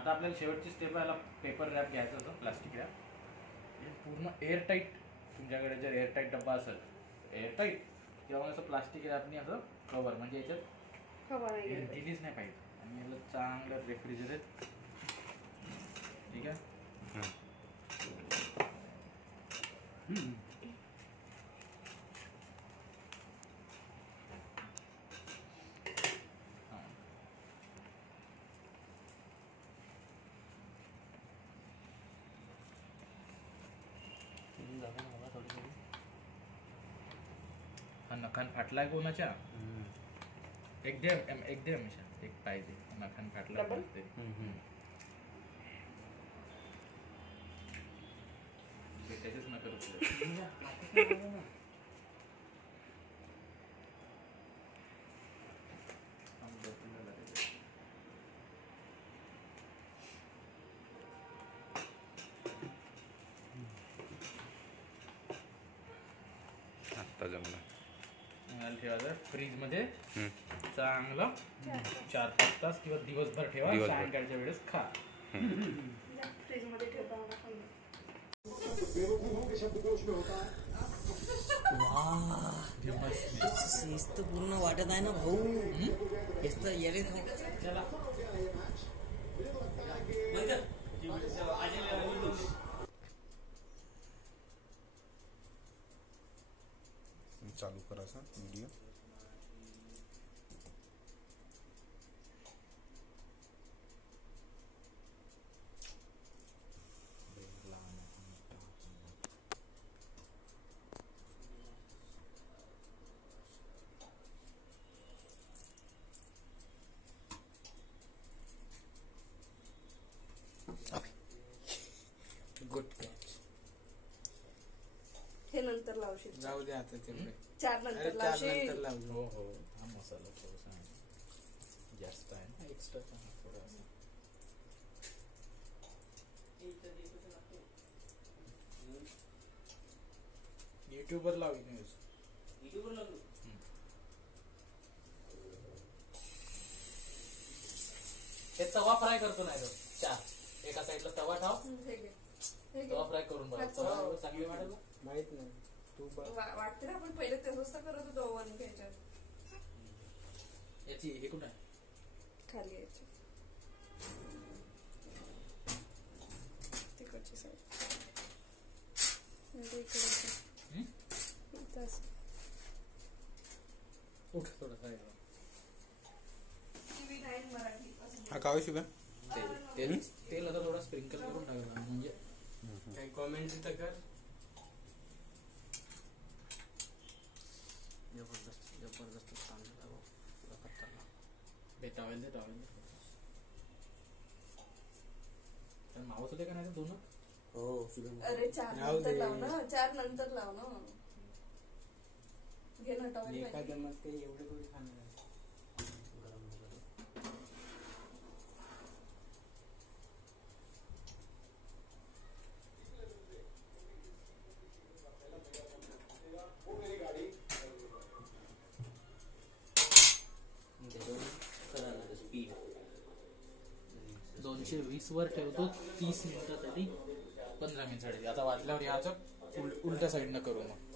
आता आपल्याला शेवटची स्टेप आहे, पेपर रॅप घ्यायचं होतं, प्लास्टिक रॅप. हे पूर्ण एअरटाईट, तुमच्याकडे जर एअरटाईट डब्बा असेल एअरटाईट किंवा असं प्लास्टिक रॅपनी असं कवर, म्हणजे याच्यात एअर दिलीच नाही पाहिजे. आणि याला चांगलं रेफ्रिजरेट. ठीक आहे. हा नखान फाटलाय कोणाच्या? एक दे हमेशा, एक पाहिजे. नखान फाटला त्याचेच नका आत्ता जमलं. ठेवायचं फ्रीजमध्ये चांगलं 4-5 तास किंवा दिवसभर ठेवा. सायंकाळच्या वेळेस खा. फ्रीजमध्ये ठेवता पूर्ण वाटत आहे ना भाऊ. हेच तर येडे चालू करायचा व्हिडिओ. Good catch. हे नंतर लावशील. जाऊ दे आता तेवढे. 4 नंतर लावशील. हो हो. हा मसाला थोडासा जास्त आहे ना, एक्स्ट्रा थोडासा. युट्यूबवर लाव न्यूज. युट्यूबवर लाव. हे तवा फ्राय करतो नाही चहा. एका साईडला तवा ठेव. तवा फ्राय करून बघ. तवा चांगली वाटेल. माहित नाही तू वाटते ना, आपण पहिले तसंच तर करत होतो ओव्हन घ्यायच्यात. याची हे कुठं आहे? खाली यायची तिकडची साईड. उठ थोडं हा कावे शुभ्या तेल आता थोडा स्प्रिंकल करून टाकला म्हणजे काही कॉमेंट तर कर. जबरदस्त टावेल दे. मावस होते का नाही दोन? हो. अरे 4 नंतर लाव ना. 4 नंतर लाव ना. घे ना टॉवेल. एखाद्या मत काही एवढे थोडी खाणार आहे. स्पीड 220 वर ठेवतो 30 मिनिटासाठी. 15 मिनिटासाठी. आता वाजल्यावर याचं उलट्या साईडनं करू मग.